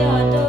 John.